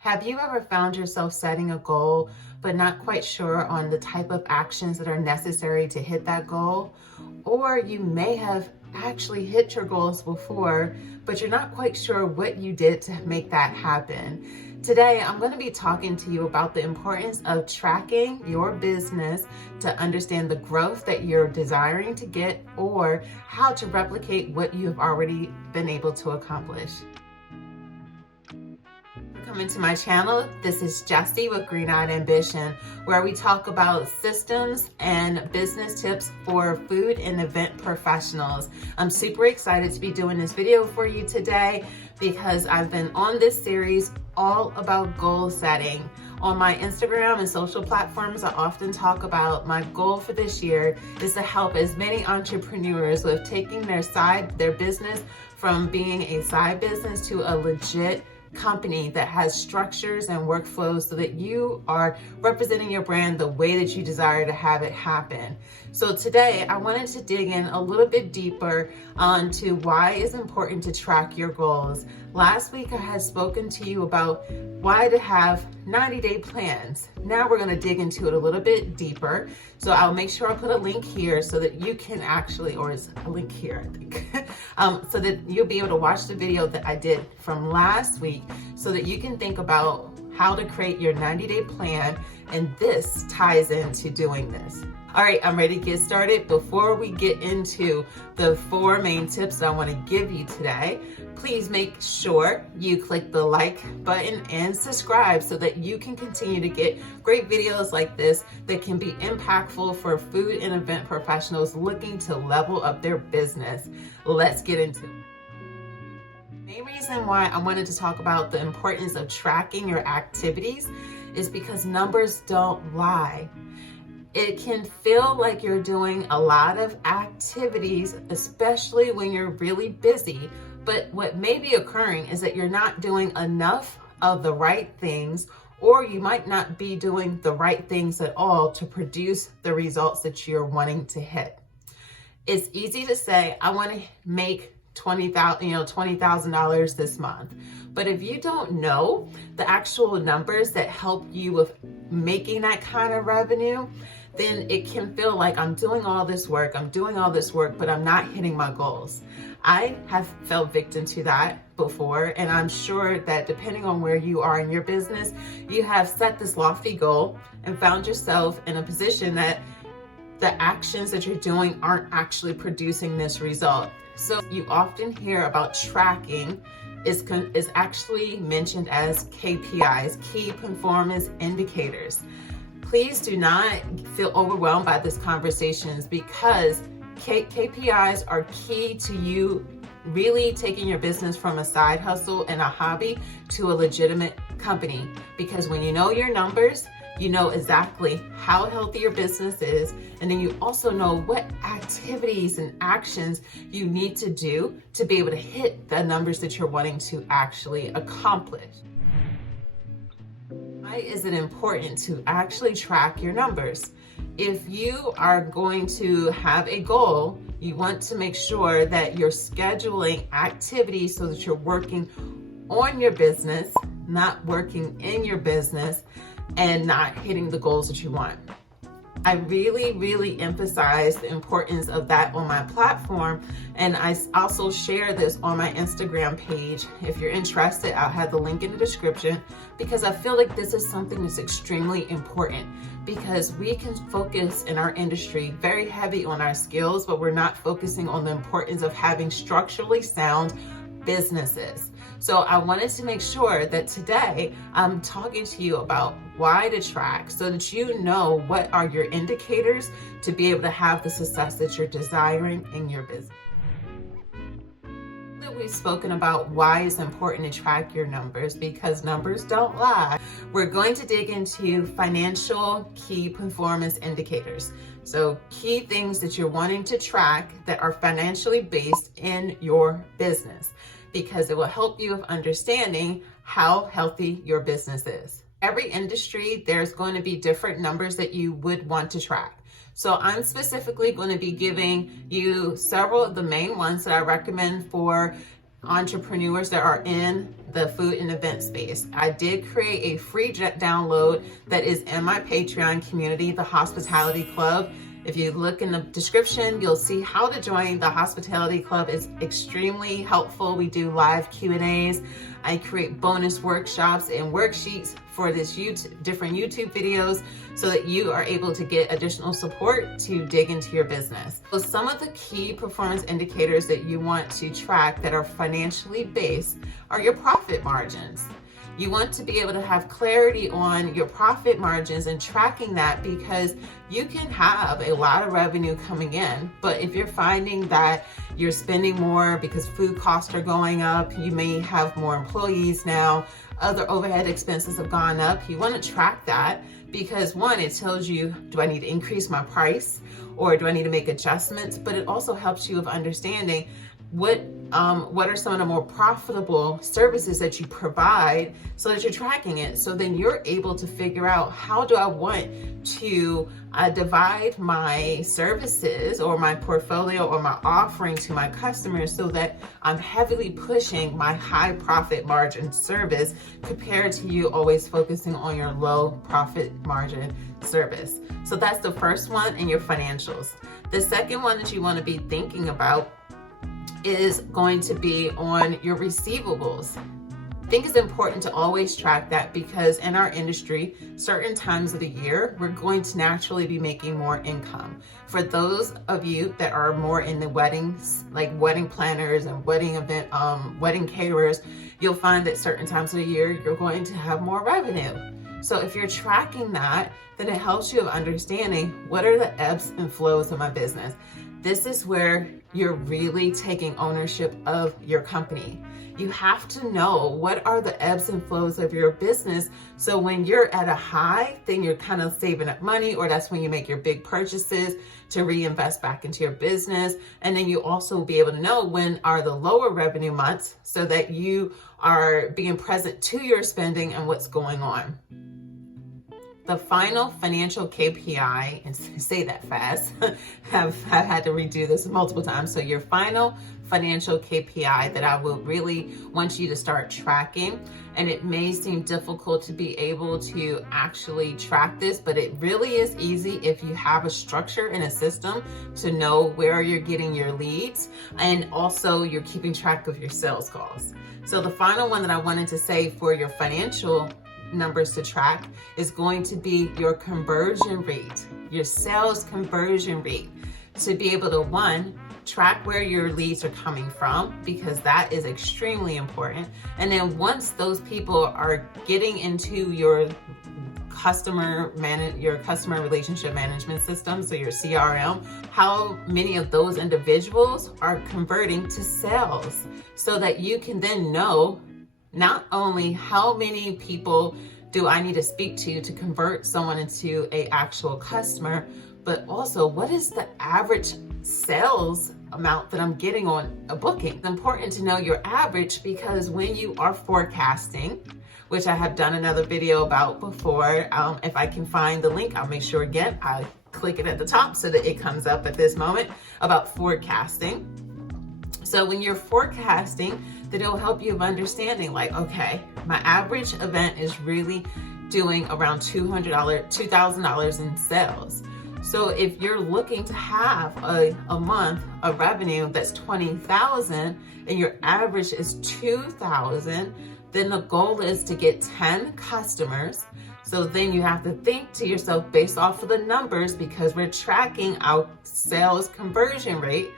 Have you ever found yourself setting a goal, but not quite sure on the type of actions that are necessary to hit that goal? Or you may have actually hit your goals before, but you're not quite sure what you did to make that happen. Today, I'm going to be talking to you about the importance of tracking your business to understand the growth that you're desiring to get or how to replicate what you have already been able to accomplish. Welcome to my channel. This is Jessie with Green Eyed Ambition, where we talk about systems and business tips for food and event professionals. I'm super excited to be doing this video for you today because I've been on this series all about goal setting. On my Instagram and social platforms, I often talk about my goal for this year is to help as many entrepreneurs with taking their business from being a side business to a legit company that has structures and workflows so that you are representing your brand the way that you desire to have it happen. So today I wanted to dig in a little bit deeper onto why it's important to track your goals. Last week I had spoken to you about why to have 90-day plans. Now we're going to dig into it a little bit deeper. So I'll make sure I put a link here so that you can actually, or is a link here, I think, so that you'll be able to watch the video that I did from last week so that you can think about how to create your 90-day plan, and this ties into doing this. All right, I'm ready to get started. Before we get into the 4 main tips that I want to give you today, please make sure you click the like button and subscribe so that you can continue to get great videos like this that can be impactful for food and event professionals looking to level up their business. Let's get into it. The main reason why I wanted to talk about the importance of tracking your activities is because numbers don't lie. It can feel like you're doing a lot of activities, especially when you're really busy, but what may be occurring is that you're not doing enough of the right things, or you might not be doing the right things at all to produce the results that you're wanting to hit. It's easy to say, I want to make $20,000 this month. But if you don't know the actual numbers that help you with making that kind of revenue, then it can feel like I'm doing all this work, but I'm not hitting my goals. I have fell victim to that before, and I'm sure that depending on where you are in your business, you have set this lofty goal and found yourself in a position that the actions that you're doing aren't actually producing this result. So you often hear about tracking is actually mentioned as KPIs, key performance indicators. Please do not feel overwhelmed by these conversations because KPIs are key to you really taking your business from a side hustle and a hobby to a legitimate company. Because when you know your numbers, you know exactly how healthy your business is, and then you also know what activities and actions you need to do to be able to hit the numbers that you're wanting to actually accomplish. Why is it important to actually track your numbers? If you are going to have a goal, you want to make sure that you're scheduling activities so that you're working on your business, not working in your business, and not hitting the goals that you want. I really emphasize the importance of that on my platform, and I also share this on my Instagram page. If you're interested, I'll have the link in the description because I feel like this is something that's extremely important because we can focus in our industry very heavy on our skills, but we're not focusing on the importance of having structurally sound businesses. So I wanted to make sure that today I'm talking to you about why to track so that you know what are your indicators to be able to have the success that you're desiring in your business. We've spoken about why it's important to track your numbers because numbers don't lie. We're going to dig into financial key performance indicators. So key things that you're wanting to track that are financially based in your business, because it will help you with understanding how healthy your business is. Every industry, there's going to be different numbers that you would want to track. So I'm specifically going to be giving you several of the main ones that I recommend for entrepreneurs that are in the food and event space. I did create a free download that is in my Patreon community, the Hospitality Club. If you look in the description, you'll see how to join the Hospitality Club. It's extremely helpful. We do live Q&As. I create bonus workshops and worksheets for this different YouTube videos so that you are able to get additional support to dig into your business. So some of the key performance indicators that you want to track that are financially based are your profit margins. You want to be able to have clarity on your profit margins and tracking that, because you can have a lot of revenue coming in, but if you're finding that you're spending more because food costs are going up, you may have more employees now, other overhead expenses have gone up, you want to track that, because one, it tells you, do I need to increase my price or do I need to make adjustments? But it also helps you with understanding what are some of the more profitable services that you provide, so that you're tracking it. So then you're able to figure out, how do I want to divide my services or my portfolio or my offering to my customers so that I'm heavily pushing my high profit margin service compared to you always focusing on your low profit margin service. So that's the first one in your financials. The second one that you want to be thinking about is going to be on your receivables. I think it's important to always track that, because in our industry, certain times of the year, we're going to naturally be making more income. For those of you that are more in the weddings, like wedding planners and wedding caterers, you'll find that certain times of the year, you're going to have more revenue. So if you're tracking that, then it helps you of understanding, what are the ebbs and flows of my business? This is where you're really taking ownership of your company. You have to know what are the ebbs and flows of your business. So when you're at a high, then you're kind of saving up money, or that's when you make your big purchases to reinvest back into your business. And then you also will be able to know when are the lower revenue months, so that you are being present to your spending and what's going on. The final financial KPI, and say that fast, I've had to redo this multiple times. So your final financial KPI that I will really want you to start tracking, and it may seem difficult to be able to actually track this, but it really is easy if you have a structure and a system to know where you're getting your leads, and also you're keeping track of your sales calls. So the final one that I wanted to say for your financial numbers to track is going to be your conversion rate, your sales conversion rate, to be able to, one, track where your leads are coming from, because that is extremely important. And then once those people are getting into your customer relationship management system, so your CRM, how many of those individuals are converting to sales, so that you can then know not only how many people do I need to speak to convert someone into an actual customer, but also what is the average sales amount that I'm getting on a booking. It's important to know your average, because when you are forecasting, which I have done another video about before, if I can find the link, I'll make sure again, I click it at the top so that it comes up at this moment, about forecasting. So when you're forecasting, then it'll help you of understanding, like, okay, my average event is really doing around $2,000 in sales. So if you're looking to have a month of revenue that's $20,000 and your average is $2,000, then the goal is to get 10 customers. So then you have to think to yourself, based off of the numbers, because we're tracking our sales conversion rate,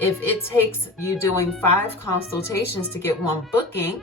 if it takes you doing 5 consultations to get 1 booking,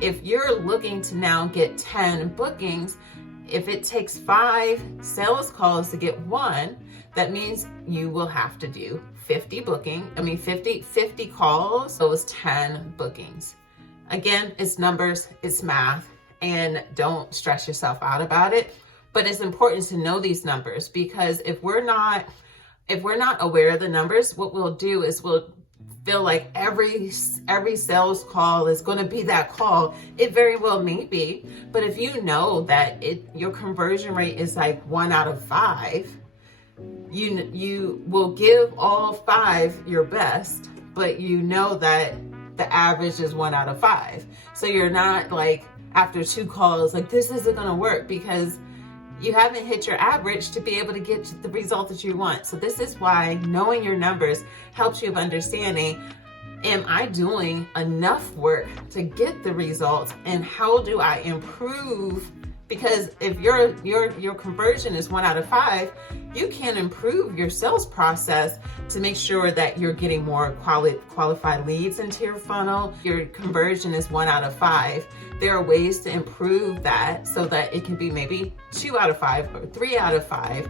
if you're looking to now get 10 bookings, if it takes 5 sales calls to get 1, that means you will have to do 50 calls, so it's 10 bookings. Again, it's numbers, it's math, and don't stress yourself out about it. But it's important to know these numbers, because if we're not aware of the numbers, what we'll do is we'll feel like every sales call is going to be that call. It very well may be, but if you know that your conversion rate is like 1 out of 5, you will give all 5 your best, but you know that the average is 1 out of 5. So you're not like after 2 calls, like this isn't gonna work because you haven't hit your average to be able to get the result that you want. So this is why knowing your numbers helps you of understanding, am I doing enough work to get the results, and how do I improve? Because if your conversion is 1 out of 5, you can improve your sales process to make sure that you're getting more qualified leads into your funnel. Your conversion is 1 out of 5. There are ways to improve that so that it can be maybe 2 out of 5 or 3 out of 5.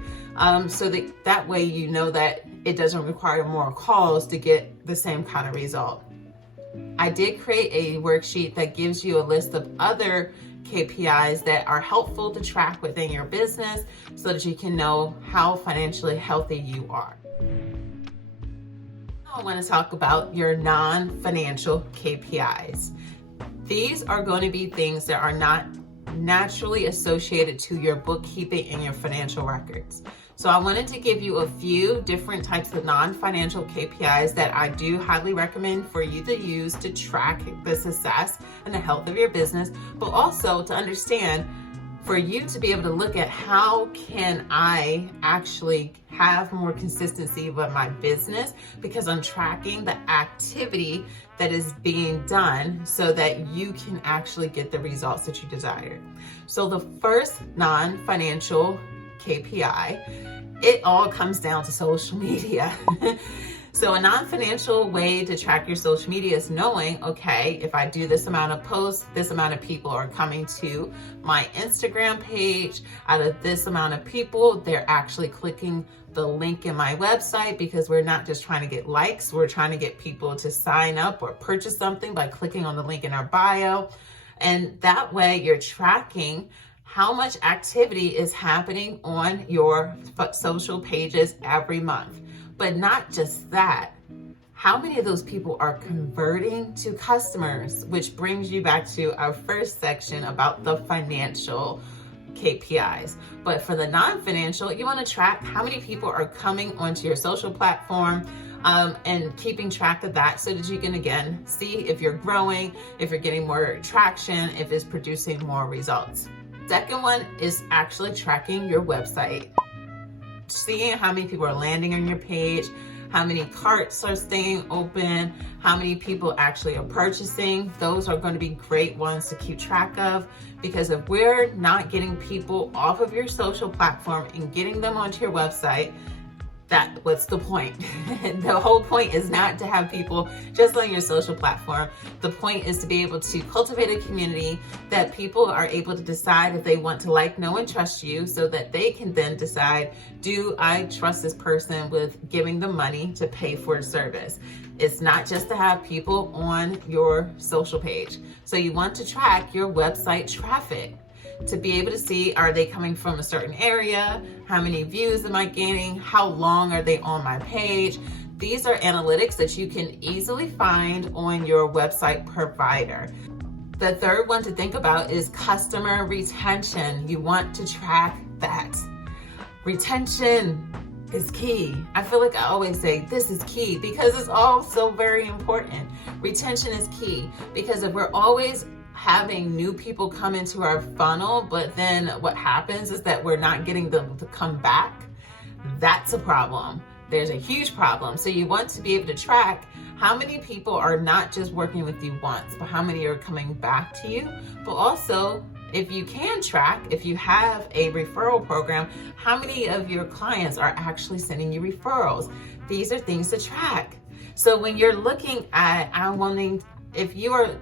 So that way you know that it doesn't require more calls to get the same kind of result. I did create a worksheet that gives you a list of other KPIs that are helpful to track within your business so that you can know how financially healthy you are. Now I want to talk about your non-financial KPIs. These are going to be things that are not naturally associated to your bookkeeping and your financial records. So I wanted to give you a few different types of non-financial KPIs that I do highly recommend for you to use to track the success and the health of your business, but also to understand for you to be able to look at how can I actually have more consistency with my business because I'm tracking the activity that is being done so that you can actually get the results that you desire. So the first non-financial KPI, it all comes down to social media. So a non-financial way to track your social media is knowing, okay, if I do this amount of posts, this amount of people are coming to my Instagram page. Out of this amount of people, they're actually clicking the link in my website, because we're not just trying to get likes, we're trying to get people to sign up or purchase something by clicking on the link in our bio. And that way you're tracking how much activity is happening on your social pages every month. But not just that, how many of those people are converting to customers, which brings you back to our first section about the financial KPIs. But for the non-financial, you want to track how many people are coming onto your social platform, and keeping track of that so that you can, again, see if you're growing, if you're getting more traction, if it's producing more results. Second one is actually tracking your website. Seeing how many people are landing on your page, how many carts are staying open, how many people actually are purchasing. Those are going to be great ones to keep track of, because if we're not getting people off of your social platform and getting them onto your website, what's the point? The whole point is not to have people just on your social platform. The point is to be able to cultivate a community that people are able to decide if they want to like, know, and trust you, so that they can then decide, do I trust this person with giving them money to pay for a service? It's not just to have people on your social page. So you want to track your website traffic to be able to see, are they coming from a certain area? How many views am I gaining? How long are they on my page? These are analytics that you can easily find on your website provider. The third one to think about is customer retention. You want to track that. Retention is key. I feel like I always say this is key because it's all so very important. Retention is key, because if we're always having new people come into our funnel, but then what happens is that we're not getting them to come back, that's a problem. There's a huge problem. So you want to be able to track how many people are not just working with you once, but how many are coming back to you. But also, if you can track, if you have a referral program, how many of your clients are actually sending you referrals? These are things to track. So when you're looking at,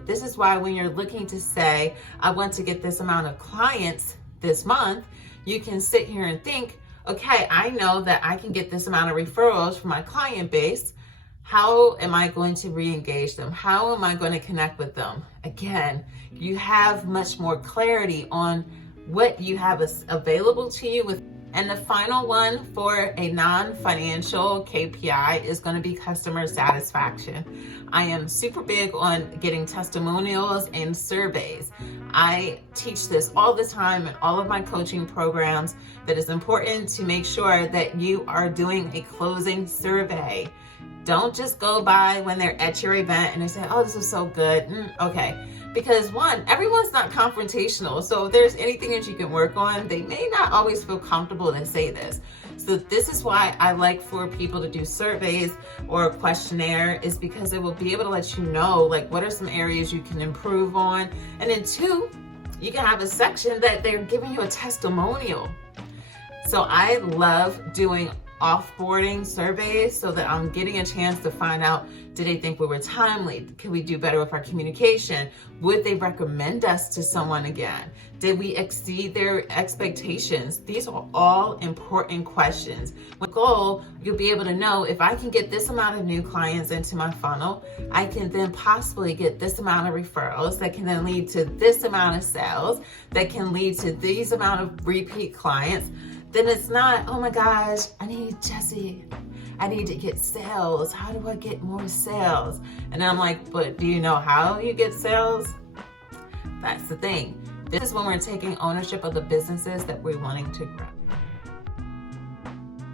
this is why when you're looking to say, I want to get this amount of clients this month, you can sit here and think, okay, I know that I can get this amount of referrals from my client base. How am I going to re-engage them? How am I going to connect with them? Again, you have much more clarity on what you have available to you. And the final one for a non-financial KPI is going to be customer satisfaction. I am super big on getting testimonials and surveys. I teach this all the time in all of my coaching programs, that it's important to make sure that you are doing a closing survey. Don't just go by when they're at your event and they say, oh, this is so good. Okay. Because one, everyone's not confrontational. So if there's anything that you can work on, they may not always feel comfortable to say this. So this is why I like for people to do surveys or a questionnaire, is because it will be able to let you know, like, what are some areas you can improve on. And then two, you can have a section that they're giving you a testimonial. So I love doing offboarding surveys so that I'm getting a chance to find out, did they think we were timely? Could we do better with our communication? Would they recommend us to someone again? Did we exceed their expectations? These are all important questions. With goal, you'll be able to know, if I can get this amount of new clients into my funnel, I can then possibly get this amount of referrals that can then lead to this amount of sales, that can lead to these amount of repeat clients. Then it's not, oh my gosh, I need to get sales. How do I get more sales? And I'm like, but do you know how you get sales? That's the thing. This is when we're taking ownership of the businesses that we're wanting to grow.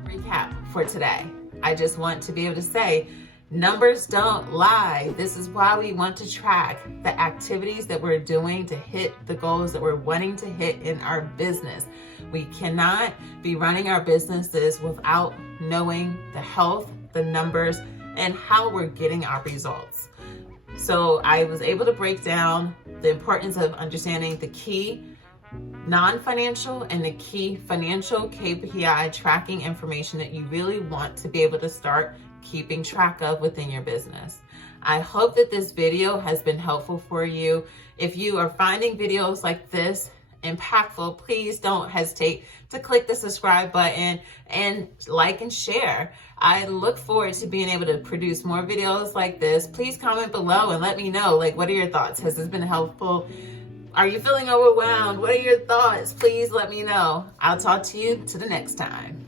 Recap for today. I just want to be able to say, numbers don't lie. This is why we want to track the activities that we're doing to hit the goals that we're wanting to hit in our business. We cannot be running our businesses without knowing the health, the numbers, and how we're getting our results. So I was able to break down the importance of understanding the key non-financial and the key financial KPI tracking information that you really want to be able to start keeping track of within your business. I hope that this video has been helpful for you. If you are finding videos like this impactful, please don't hesitate to click the subscribe button and like and share. I look forward to being able to produce more videos like this. Please comment below and let me know, like, what are your thoughts? Has this been helpful? Are you feeling overwhelmed? What are your thoughts? Please let me know. I'll talk to you to the next time.